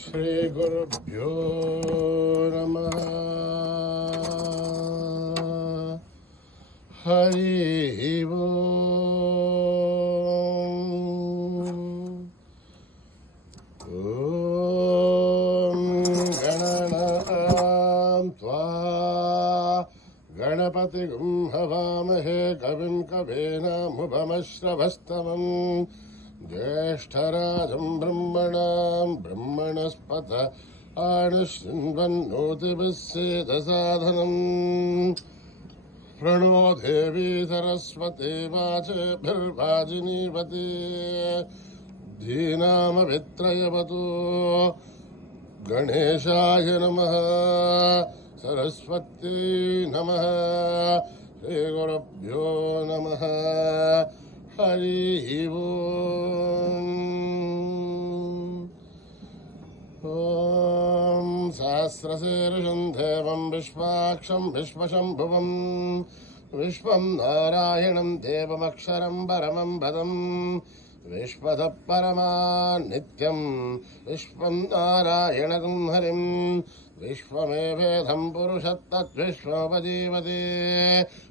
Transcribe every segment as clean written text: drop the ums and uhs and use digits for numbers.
శ్రీ గురుభ్యో నమః. హరి ఓం గణనాం త్వా గణపతిగుం హవామహే కవిం కవీనాముపమశ్రవస్తమం జ్యేష్ఠరాజం బ్రహ్మణాం బ్రహ్మణస్పత ఆనశృण्वन्नोतिभिस्सेदसाधनम् प्रणो देवी सरस्वती वाचेभिर्वाजिनीवती धीनामभित्रयवतु गणेशाय नमः सरस्वती नमः श्रीगुरुभ्यो नमः हरि ओम सहस्रशीर्षं देवं विश्वाक्षं विश्वशंभुवं विश्वं नारायणं देवमक्षरं परमं पदं विश्वतः परमा नित्यं विश्वं नारायणं हरिं विश्वमेवेदं पुरुषत्तद्विश्वोपजीवते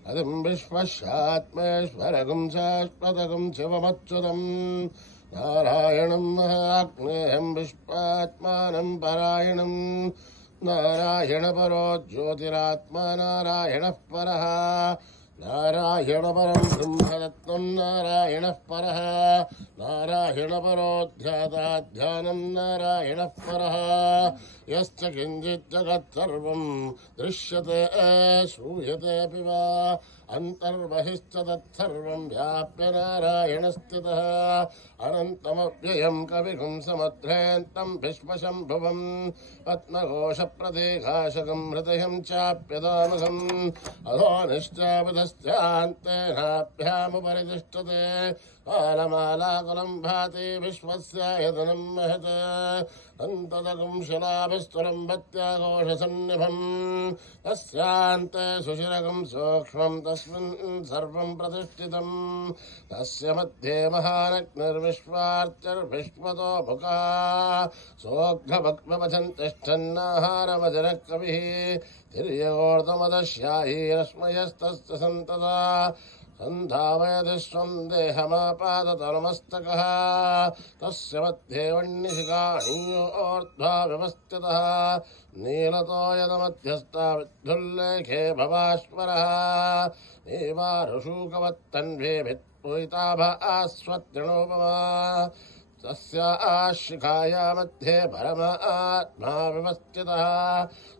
अदिं विश्वस्यात्मेश्वरगुं शाश्वतगुं शिवमच्युतं नारायणं महाग्नेयं विश्वात्मानं परायणं नारायणपरो ज्योतिरात्मा नारायणः परः नारायणपरं ब्रह्मतत्त्वं नारायणः परः नारायणपरो ध्याताध्यानं नारायणः परः यश्च किञ्चित् जगत्सर्वं दृश्यते श्रूयतेऽपि वा अन्तर्बहिश्च तत्सर्वं व्याप्य नारायणस्थितः अनन्तमव्ययं कविगुं समुद्रेऽन्तं विश्वशम्भुवं पद्मघोषप्रदेकाशकं हृदयं चाप्यदामघम् अधोनिश्चापदश्चान्तेनाभ्यामुपरि तिष्ठते कालमालाकुलं भाति विश्वस्यायतनं महत् अन्ततगुं शिलाभिस्तुलं भत्याघोषसन्निभम् तस्यान्ते सुशिरगं सूक्ष्मं तस्मिन् सर्वं प्रतिष्ठितम् तस्य मध्ये महानग्निर्विश्वार्चर्विश्वतो मुखा सोऽघ्रभग्नवचन् तिष्ठन्नाहारमजनः कविः तिर्योर्ध्वमदश्यायीरश्मयस्तस्य सन्तता सन्धावयतिष्वं देहमापादतनुमस्तकः तस्य मध्ये वह्निशिखाणीयोर्ध्वा व्यवस्थितः नीलतो यदमध्यस्था विद्युल्लेखे भवाश्वरः एवारुषूकवत्तन्वेभित्पुयिताभास्वत्रिणोपमा तस्य शिखाया मध्ये परमात्मा व्यवस्थितः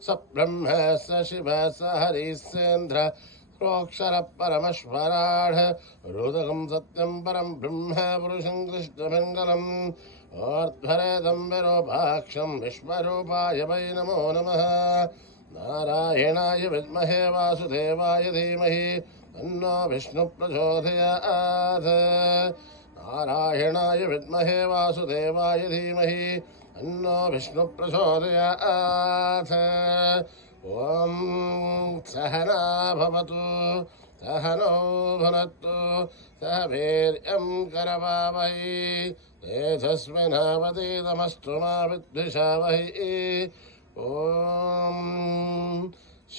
स ब्रह्म स शिव स हरिस्सेन्द्र प्रोक्षर परमश्वराढ रुदकं सत्यं परं ब्रह्म पुरुषं कृष्णमङ्गलम् ओर्ध्वरेदं विरूपाक्षं विश्वरूपाय वै नमो नमः नारायणाय विद्महे वासुदेवाय धीमहि तन्नो विष्णु प्रचोदयात् नारायणाय विद्महे वासुदेवाय धीमहि तन्नो विष्णु प्रचोदयात् ओम सहना भवतु सहनौ भुनक्तु सह वीर्यं करवावहै तेजस्विनावधीतमस्तु मा विद्विषावहै ओम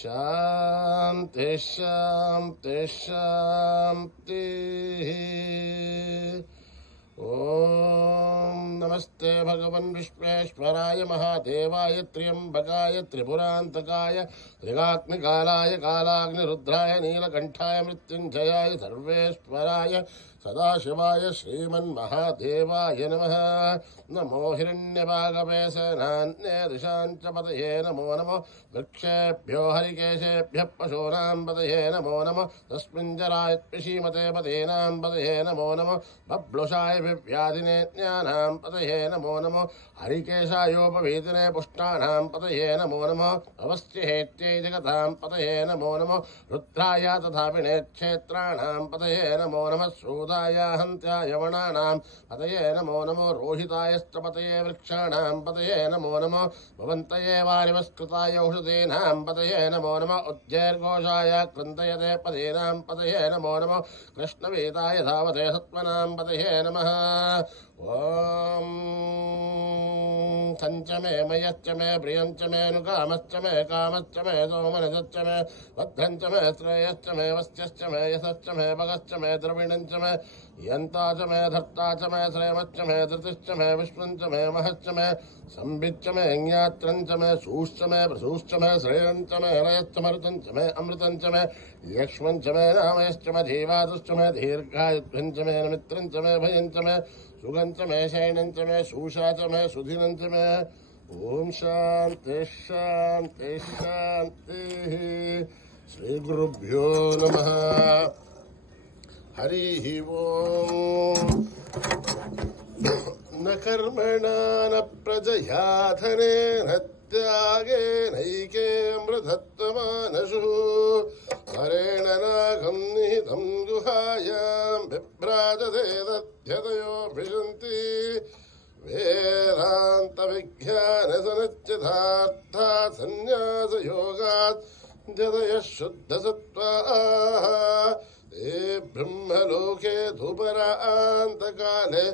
शान्ति शान्ति शान्तिः ओम नमस्ते भगवन् विश्वेश्वराय महादेवाय त्र्यंबकाय त्रिपुरान्तकाय त्रिगाग्निकालाय कालाग्निरुद्राय नीलकण्ठाय मृत्युञ्जयाय सर्वेश्वराय सदाशिवाय श्रीमन्महादेवाय नमः नमो हिरण्यभागवे सेनान्ये दिशाञ्च पतये नमो नमो वृक्षेभ्यो हरिकेशेभ्यः पशूनां पतये नमो नमो तस्मिञ्जरायत्पिशीमते पतेनां पतये नमो नमो बब्लुषाय विव्याधिने ज्ञानां पतये नमो नमो हरिकेशायोपवीतिने पुष्टानां पतये नमो नमो अवस्थिहेत्यै जगतां पतये नमो नमो रुद्राय तथापिने क्षेत्राणां पतये नमो नमः सुताय हन्त्याय वणानां पतये नमो नमो रोहितायश्च पतये वृक्षाणां पतये नमो नमो भवन्तये वारिवस्कृताय औषधीनां पतये नमो नमो उज्जैर्घोषाय कृन्तयते पदीनां पतये नमो नमो कृष्णवेदाय धावते सत्त्वनां पतये नमः ॐ सञ्च मे मयश्च मे प्रियञ्च मे नुकामश्च मे कामश्च मे सोमनसश्च मे भद्रञ्च मे श्रेयश्च मे वस्यश्च मे यशश्च मे भगश्च मे द्रविणञ्च मे यन्ता च मे धर्ता च मे श्रेमश्च मे धृतिश्च मे विश्वञ्च मे महश्च मे संविच्च मे ज्ञात्रञ्च मे सूश्च मे प्रसूश्च मे श्रेयञ्च मे लयश्च मरुतञ्च मे अमृतञ्च मे यक्ष्मञ्च मे नामयश्च मे धीवातुश्च मे दीर्घायुध्वञ्च मे मित्रञ्च मे भयञ्च मे सुगञ्च मे शयनञ्च मे सूषा च मे सुधिनञ्च मे ॐ शान्ति शान्ति शान्तिः श्रीगुरुभ्यो नमः हरिः ॐ न कर्मणा न प्रजया धनेन त्यागेनैकेऽमृतत्वमानशुः हरेण नागं निहितं गुहायां बिभ्राजते दध्यतयोऽभिषन्ति वेदान्तविज्ञानसनिश्चितार्था सन्न्यासयोगात् जतयः शुद्धसत्त्वाः ते ब्रह्मलोके धूपरान्तकाले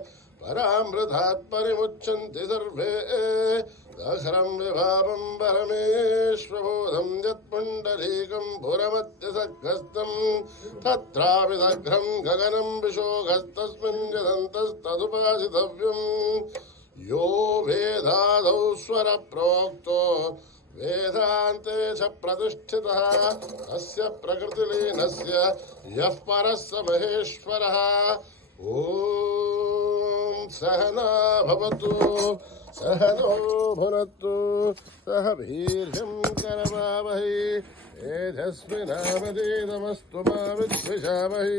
परामृतात् परिमुच्यन्ति सर्वे दशरं विभावं परमेश्वबोधं यत्पुण्डरीकं पुरमत्यसग्रस्तं तत्रापि दग्धं गगनं विशोकस्तस्मिन् यदन्तस्तदुपासितव्यं यो वेदादौ स्वरप्रोक्तो वेदान्ते च प्रतिष्ठितः तस्य प्रकृतिलीनस्य यः परः स महेश्वरः ॐ सहना भवतु सहनो भुनक्तु सह वीर्यं करवावहै तेजस्विनावधीतमस्तु मा विद्विषावहै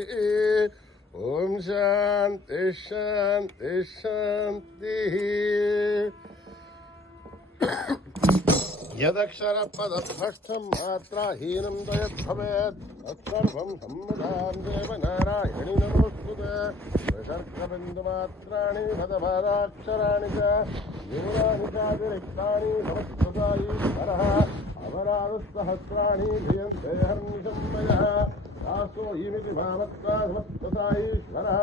ॐ शान्ति शान्ति शान्तिः यदक्षरपदभ्रष्टं मात्राहीनं दयद्भवेत् तत्सर्वं सम्मदां देवनारायणि नमोऽस्तुते विसर्गबिन्दुमात्राणि पदपदाक्षराणि च न्यूनानि चातिरिक्तानि समस्तदायीश्वरः अपराधसहस्राणि ध्रियन्ते हर्निशं मयः दासो इमिति भावत्वा समस्तदायीश्वरः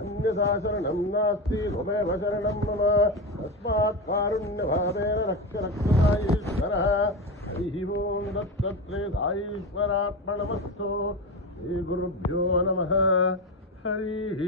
अन्यथा शरणं नास्ति त्वमेव शरणं मम तस्मात् कारुण्यभावेन रक्ष रक्षदायीश्वरः हरिः ॐ दत्तत्रेदायीश्वरात्मनमस्तु श्रीगुरुभ्यो नमः हरिः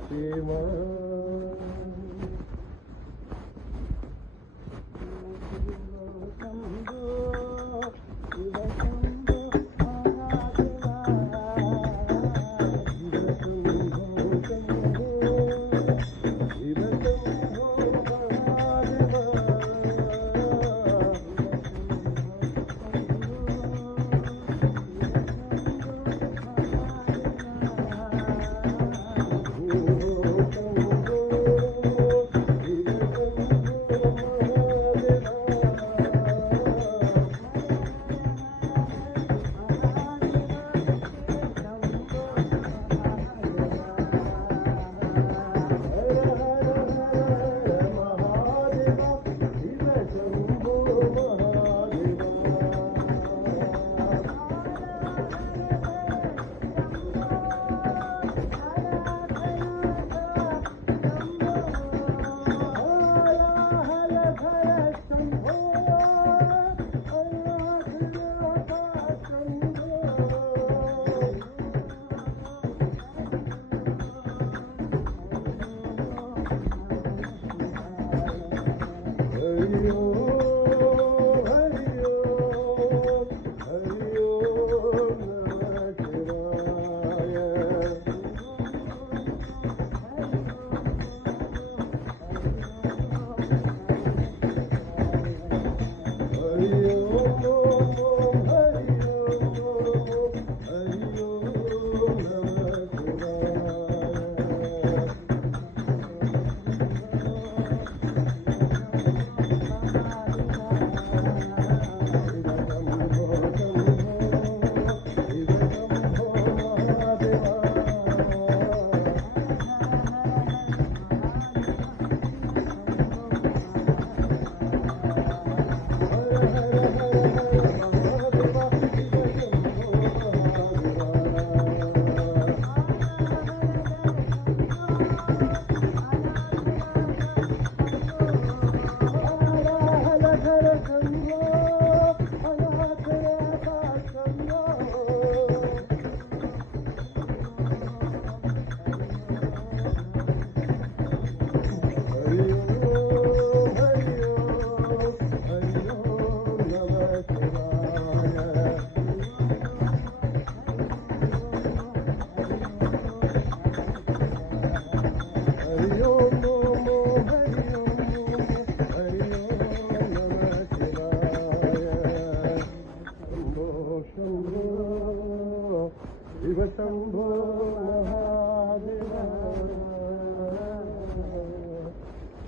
సీమా శంభో మహాదేవ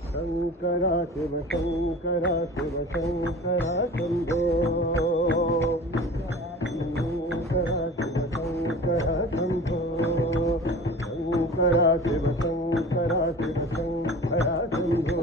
శంకర శివ శంకర శివ శంకర శంభో శంకర శివ శంకర శంభో శంకర శివ శంకర శివ శంకర శంభో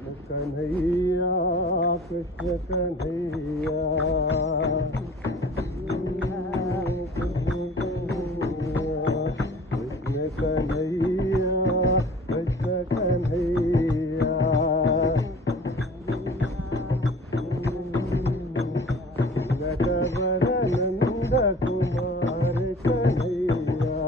कन्हैया कृष्ण कन्हैया कृष्ण कन्हैया कृष्ण कन्हैया नटवर नंद कुमार कन्हैया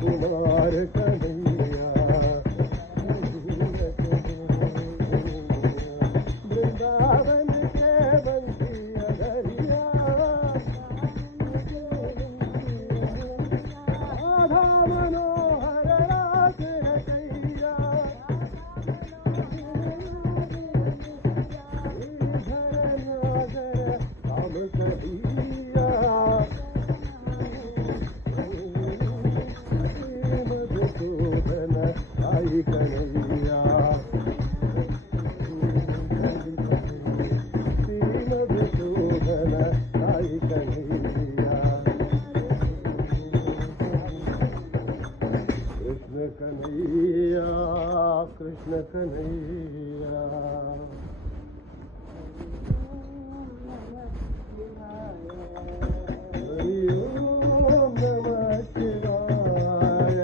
कुमार कन्हैया वृंदावन के बंसी अगरिया राधा मनोहर रास रचैया श्रीधर नागर राम कन्हैया आई कन्हैया श्री मधुसूदन आई कन्हैया कृष्ण कन्हैया कृष्ण कन्हैया हरि ओम नमः शिवाय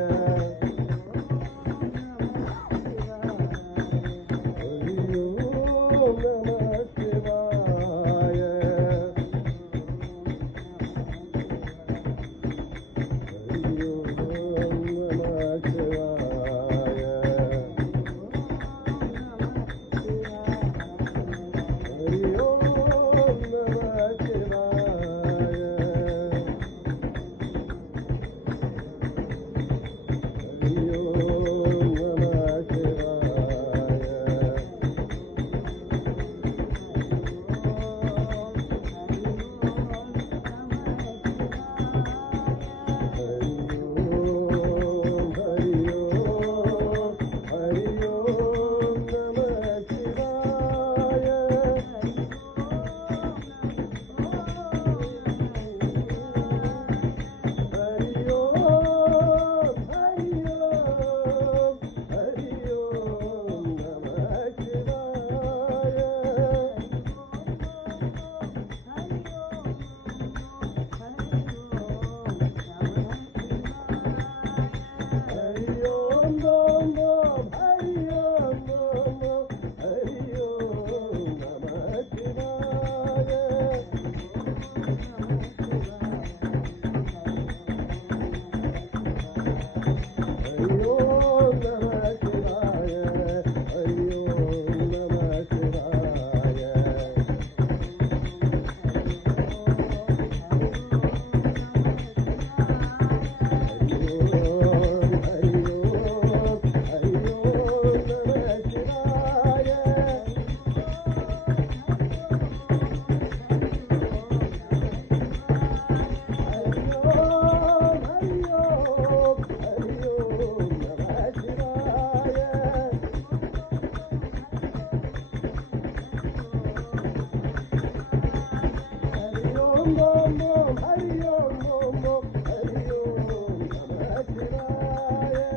Om Om Om Hari Om Om Om Hari Om Namah Shivaya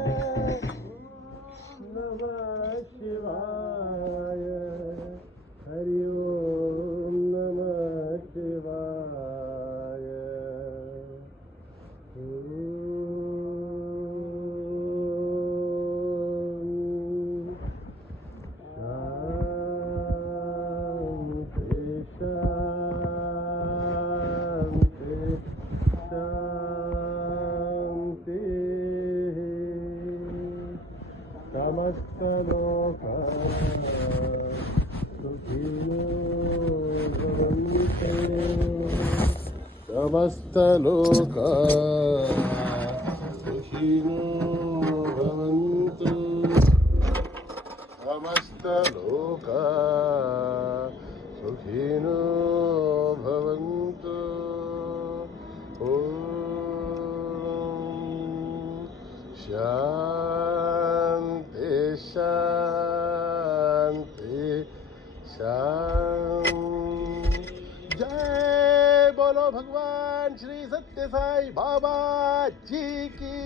Namah Shivaya Hari Om Namah Shivaya Samastaloka Sukhino Bhavantu Samastaloka Sukhino Bhavantu Samastaloka Sukhino Bhavantu Om Shanti Shanti Shanti जय बोलो भगवान श्री सत्य साई बाबा जी की